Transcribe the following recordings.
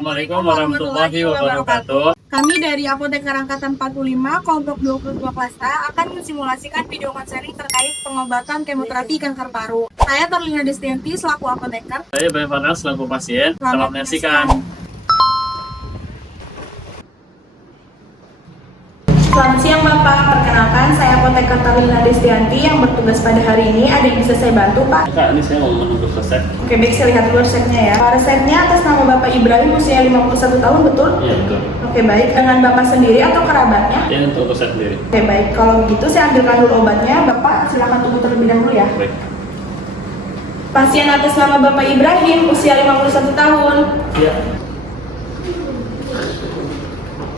Assalamualaikum warahmatullahi wabarakatuh. Kami dari Apoteker Angkatan 45, kelompok 22 Klasta akan mensimulasikan video konseling terkait pengobatan kemoterapi kanker paru. Saya Terlina Destianti selaku apoteker. Saya Ibrahim Farnas selaku pasien. Selamat menyaksikan. Selamat siang Bapak, perkenalkan saya apoteker Terlina Destianti yang bertugas pada hari ini. Ada yang bisa saya bantu Pak? Kak, ini saya mau menunggu resep. Oke, baik, saya lihat dulu resepnya ya. Resepnya atas nama Bapak Ibrahim, usia 51 tahun, betul? Iya betul. Oke, baik. Dengan Bapak sendiri atau kerabatnya? Ini untuk resep sendiri. Oke, baik. Kalau begitu saya ambilkan dulu obatnya. Bapak silakan tunggu terlebih dahulu ya. Baik. Pasien atas nama Bapak Ibrahim, usia 51 tahun. Iya.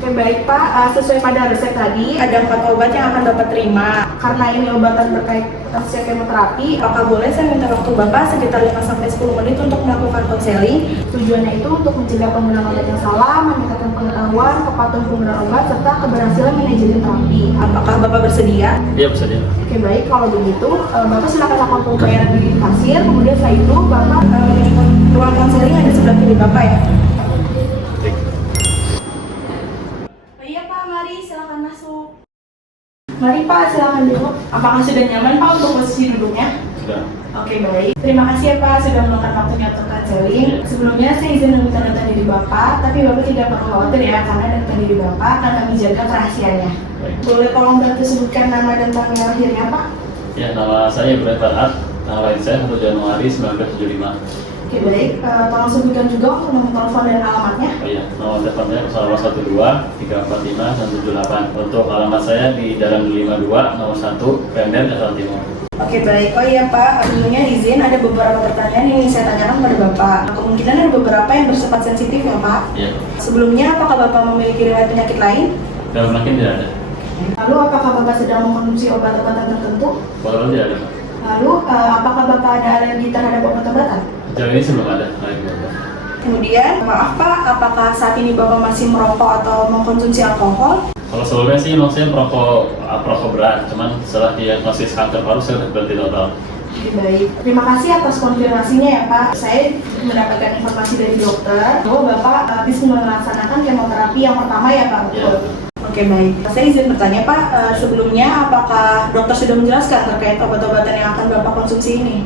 Oke, baik Pak, sesuai pada resep tadi ada 4 obat yang akan Bapak terima. Karena ini obatan berkait hasil kemoterapi, apakah boleh saya minta waktu Bapak sekitar 5-10 menit untuk melakukan konseling? Tujuannya itu untuk mencegah penggunaan obat yang salah, meningkatkan pengetahuan, kepatuhan penggunaan obat, serta keberhasilan manajemen terapi. Apakah Bapak bersedia? Iya bersedia. Oke, baik, kalau begitu Bapak silakan lakukan pembayaran di kasir, kemudian setelah itu Bapak menuju ruang konseling ada sebelah kiri Bapak ya. Baik. Iya Pak, mari silakan masuk. Mari Pak, silakan duduk. Apakah sudah nyaman Pak untuk posisi duduknya? Sudah. Oke, baik. Terima kasih ya Pak sudah meluangkan waktunya untuk konseling. Sebelumnya saya izin meminta data diri Bapak, tapi Bapak tidak perlu khawatir ya, karena data diri Bapak akan kami jaga kerahasiaannya. Baik. Boleh tolong bantu sebutkan nama dan tanggal lahirnya Pak? Ya, nama saya Ibrahim Farnas. Tanggal lahir saya 1 Januari 1975. Oke, baik. Tolong sebutkan juga untuk nomor telepon dan alamatnya. Oh iya, nomor teleponnya 012-345-178. Untuk alamat saya di Jalan 52, nomor 1, Klender, Jakarta Timur. Oke, baik. Oh iya Pak, sebelumnya izin ada beberapa pertanyaan yang ingin saya tanyakan pada Bapak. Kemungkinan ada beberapa yang bersifat sensitif ya Pak. Iya. Sebelumnya, apakah Bapak memiliki riwayat penyakit lain? Dalam makin tidak ada. Lalu, apakah Bapak sedang mengkonsumsi obat-obatan tertentu? Kalau tidak ada. Lalu, apakah Bapak ada alergi terhadap obat-obatan? Sejauh ini sebelum ada. Kemudian, maaf Pak, apakah saat ini Bapak masih merokok atau mengkonsumsi alkohol? Kalau sebelumnya sih memang saya merokok berat, cuman setelah diagnosis kanker paru saya sudah berhenti total. Oke, baik. Terima kasih atas konfirmasinya ya Pak. Saya mendapatkan informasi dari dokter bahwa Bapak habis melaksanakan kemoterapi yang pertama ya Pak. Iya. Oke, baik. Saya izin bertanya Pak, sebelumnya apakah dokter sudah menjelaskan terkait obat-obatan yang akan Bapak konsumsi ini?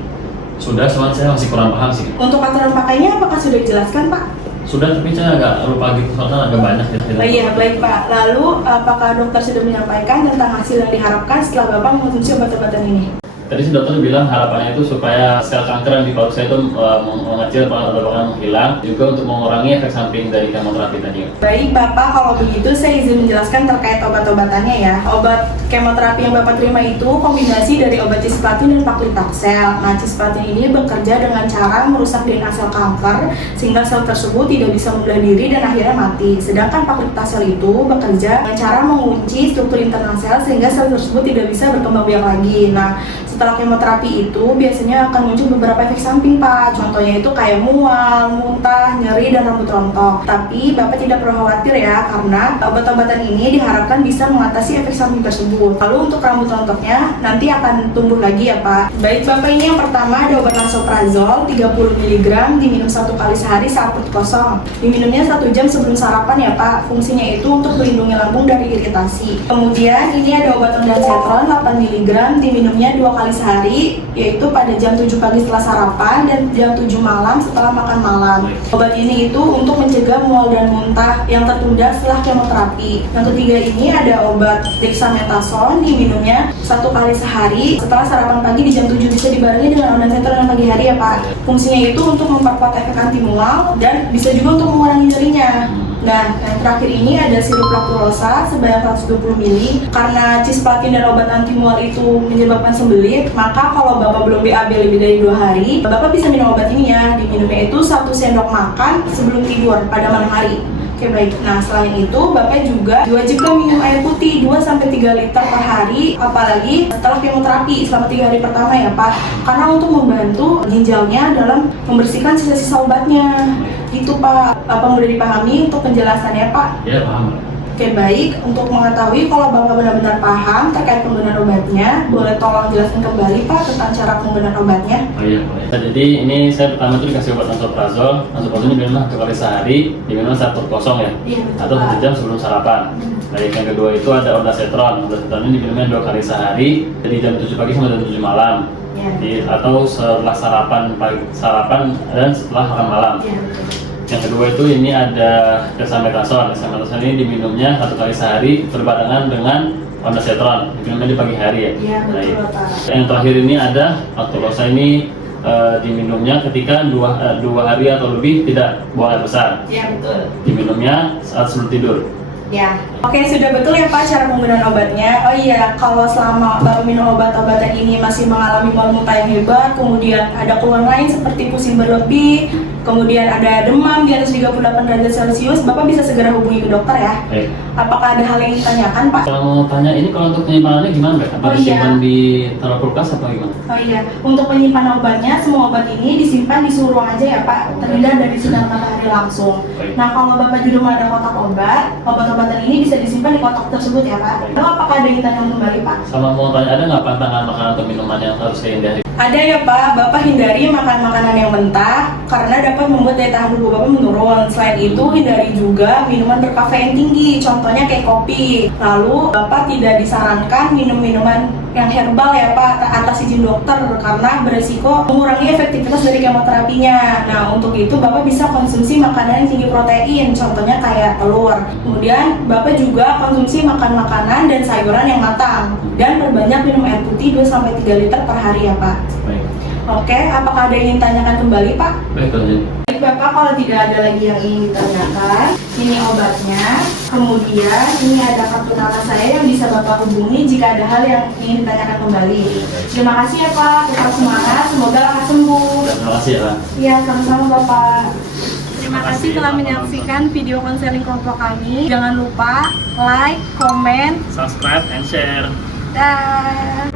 Sudah, cuman saya masih kurang paham sih. Untuk aturan pakainya apakah sudah dijelaskan Pak? Sudah, tapi saya agak lupa gitu, soalnya agak banyak gitu. Iya, baik Pak. Lalu, apakah dokter sudah menyampaikan tentang hasil yang diharapkan setelah Bapak mengonsumsi obat-obatan ini? Tadi si dokter bilang harapannya itu supaya sel kanker yang di paru saya itu mengecil atau bahkan menghilang, juga untuk mengurangi efek samping dari kemoterapi tadi. Baik Bapak, kalau begitu saya izin menjelaskan terkait obat-obatannya ya. Obat kemoterapi yang Bapak terima itu kombinasi dari obat cisplatin dan paclitaxel. Nah, cisplatin ini bekerja dengan cara merusak DNA sel kanker sehingga sel tersebut tidak bisa membelah diri dan akhirnya mati. Sedangkan paclitaxel itu bekerja dengan cara mengunci struktur internal sel sehingga sel tersebut tidak bisa berkembang biak lagi. Nah, setelah kemoterapi itu biasanya akan muncul beberapa efek samping Pak. Contohnya itu kayak mual, muntah, nyeri, dan rambut rontok. Tapi Bapak tidak perlu khawatir ya, karena obat-obatan ini diharapkan bisa mengatasi efek samping tersebut. Lalu untuk rambut rontoknya nanti akan tumbuh lagi ya Pak. Baik Bapak, ini yang pertama ada obat lansoprazol 30 mg diminum 1 kali sehari saat perut kosong. Diminumnya 1 jam sebelum sarapan ya Pak. Fungsinya itu untuk melindungi lambung dari iritasi. Kemudian ini ada obat ondansetron 8 mg diminumnya 2 kali sehari, yaitu pada jam 7 pagi setelah sarapan dan jam 7 malam setelah makan malam. Obat ini itu untuk mencegah mual dan muntah yang tertunda setelah kemoterapi. Yang ketiga ini ada obat dexamethasone diminumnya 1 kali sehari setelah sarapan pagi di jam 7, bisa dibarengi dengan ondansetron yang pagi hari ya Pak. Fungsinya itu untuk memperkuat efek anti mual dan bisa juga untuk mengurangi nyerinya. Nah, yang terakhir ini ada sirup lactulosa sebanyak 120 ml. Karena cisplatin dan obat anti mual itu menyebabkan sembelit, maka kalau Bapak belum BAB lebih dari 2 hari, Bapak bisa minum obat ini ya. Diminumnya itu 1 sendok makan sebelum tidur pada malam hari. Oke, baik. Nah, selain itu Bapak juga diwajibkan minum air putih 2-3 liter per hari, apalagi setelah kemoterapi selama 3 hari pertama ya Pak, karena untuk membantu ginjalnya dalam membersihkan sisa-sisa obatnya. Itu Pak, apa mudah dipahami untuk penjelasannya Pak? Ya, paham. Oke, baik. Untuk mengetahui kalau Bapak benar-benar paham terkait penggunaan obatnya, boleh tolong jelaskan kembali Pak tentang cara penggunaan obatnya? Oh iya, boleh. Jadi ini saya pertama tuh dikasih obat lansoprazol. Lansoprazol ini diminum 1 kali sehari, diminum saat perut kosong ya, Iya, betul, atau 1 Pak. jam sebelum sarapan. Baik, yang kedua itu ada ondansetron. Ondansetron ini diminumnya 2 kali sehari, dari jam 7 pagi sampai jam 7 malam. Iya. Atau setelah sarapan dan setelah makan malam. Iya, betul. Yang kedua itu ini ada dexamethasone. Dexamethasone ini diminumnya 1 kali sehari berbarengan dengan ondansetron. Diminumnya di pagi hari ya. Iya, betul, Baik. Bapak. Yang terakhir ini ada lactulose. Ini diminumnya ketika 2 hari atau lebih tidak buang air besar. Iya, betul. Diminumnya saat sebelum tidur. Ya, oke, sudah betul ya Pak cara penggunaan obatnya. Oh iya, kalau selama Bapak minum obat-obatan ini masih mengalami mual muntah yang hebat, kemudian ada keluhan lain seperti pusing berlebih, kemudian ada demam di atas 38 derajat Celcius, Bapak bisa segera hubungi ke dokter ya. Baik. Apakah ada hal yang ditanyakan Pak? Kalau mau tanya ini kalau untuk penyimpanannya gimana, Mbak? Apa Oh, disimpan iya. di taruh kulkas apa gimana? Oh iya, untuk penyimpanan obatnya, semua obat ini disimpan di suhu ruang aja ya Pak, terhindar dari sinar matahari langsung. Baik. Nah, kalau Bapak di rumah ada kotak obat-obatan ini bisa disimpan di kotak tersebut ya Pak. Lalu apakah ada yang ditanyakan kembali Pak? Sama mau tanya, ada nggak pantangan makanan atau minuman yang harus saya hindari? Ada ya Pak, Bapak hindari makan makanan yang mentah karena dapat membuat daya tahan tubuh Bapak menurun. Selain itu, hindari juga minuman berkafein tinggi, contohnya kayak kopi. Lalu, Bapak tidak disarankan minum minuman yang herbal ya Pak, atas izin dokter karena beresiko mengurangi efektivitas dari kemoterapinya. Nah, untuk itu Bapak bisa konsumsi makanan yang tinggi protein, contohnya kayak telur. Kemudian, Bapak juga konsumsi makan makanan dan sayuran yang matang. Dan perbanyak minum air putih 2-3 liter per hari ya Pak. Baik. Oke, apakah ada yang ingin tanyakan kembali Pak? Baik, lanjut. Baik Bapak, kalau tidak ada lagi yang ingin ditanyakan, ini obatnya. Kemudian ini ada kartu nama saya yang bisa Bapak hubungi jika ada hal yang ingin ditanyakan kembali. Terima kasih ya Pak, tetap semangat, semoga lekas sembuh. Terima kasih ya, Pak. Iya, sama-sama Bapak. Terima kasih kasih telah telah menyaksikan video konseling kelompok kami. Jangan lupa like, komen, Subscribe and share. dan